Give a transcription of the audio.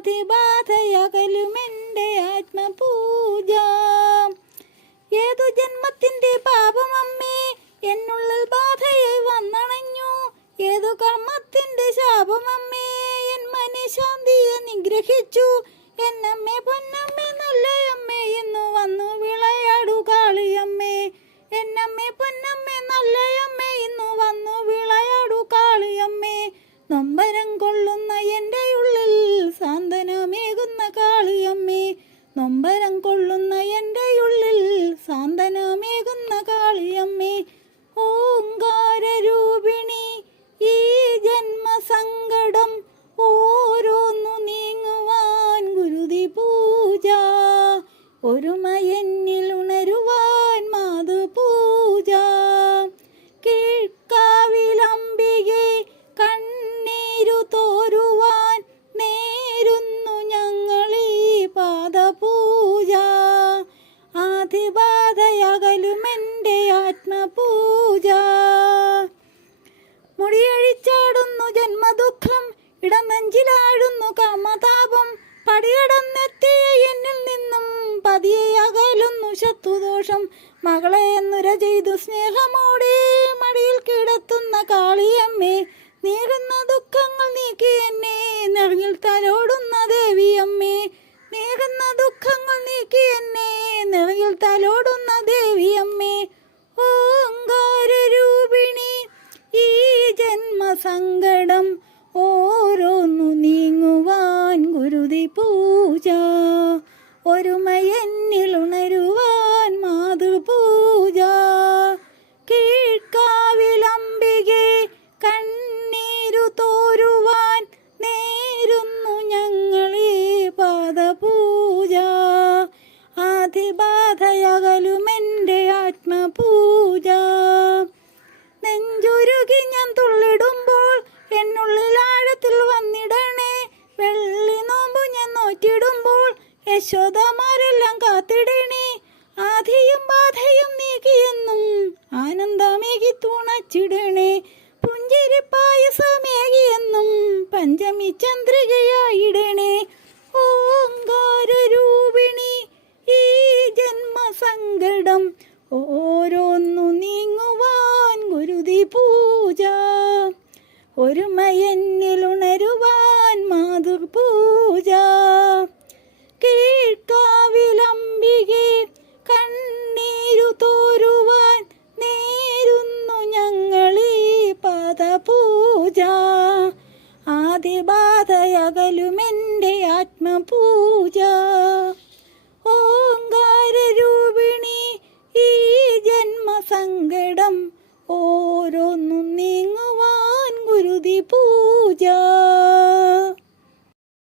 വ്യാധിബാധയകലുമെന്റെ ആത്മപൂജ. ഏതു ജന്മത്തിന്റെ പാപമമ്മേ എന്നുള്ളിൽ ബാധയെ വന്നണഞ്ഞു. ഏതു കർമ്മത്തിന്റെ ശാപമമ്മേ എൻ മനഃശാന്തിയെ നിഗ്രഹിച്ചു. എന്നമ്മേ പൊന്നമ്മേ നല്ലയമ്മേ ഇന്നു വന്നു വിളയാടു കാളിയമ്മേ. എന്നമ്മേ പൊന്നമ്മേ നല്ലയമ്മേ ഇന്നു വന്നു വിളയാടു കാളിയമ്മേ. നൊമ്പരം കൊള്ളുന്ന നൊമ്പരം കൊള്ളുന്ന എന്റെ ഉള്ളിൽ സാന്ത്വനമേകുന്ന കാളിയമ്മേ ഓങ്കാരൂപിണി ഈ ജന്മസങ്കടം ഓരോന്നു നീങ്ങുവാൻ ഗുരുതി പൂജ ഒരുമയെന്നിൽ ആധിബാധയകലുമെന്റെ ആത്മപൂജ. മുടിയഴിച്ചാടുന്നു ജന്മദുഃഖം ഇടനെഞ്ചിലാഴുന്നു കാമതാപം പടിയടന്നെത്തിയ എന്നിൽ നിന്നും പതിയെ അകലുന്നു ശത്രുദോഷം. മകളെ എന്നുര ചെയ്തു സ്നേഹമോടെ മടിയിൽ കിടത്തുന്ന കാളിയമ്മേ നീറുന്ന ദുഃഖങ്ങൾ നീക്കി എന്നെ നിറഞ്ഞിൽ തലോടുന്ന യശോദമാരെല്ലാം കാത്തിടണേ. ആധിയും ബാധയും നീക്കിയെന്നും ആനന്ദമേകി തുണച്ചിടണേ. പുഞ്ചിരി പായസമേകിയെന്നും പഞ്ചമി ചന്ദ്രികയായിടണേ. ഓങ്കാരൂപിണി ഈ ജന്മസങ്കടം ഓരോന്നു നീങ്ങുവാൻ ഗുരുതി പൂജ ഒരുമയെന്നിൽ ഉണരുവാൻ പൂജ. ഓങ്കാരൂപിണി ഈ ജന്മസങ്കടം ഓരോന്നും നീ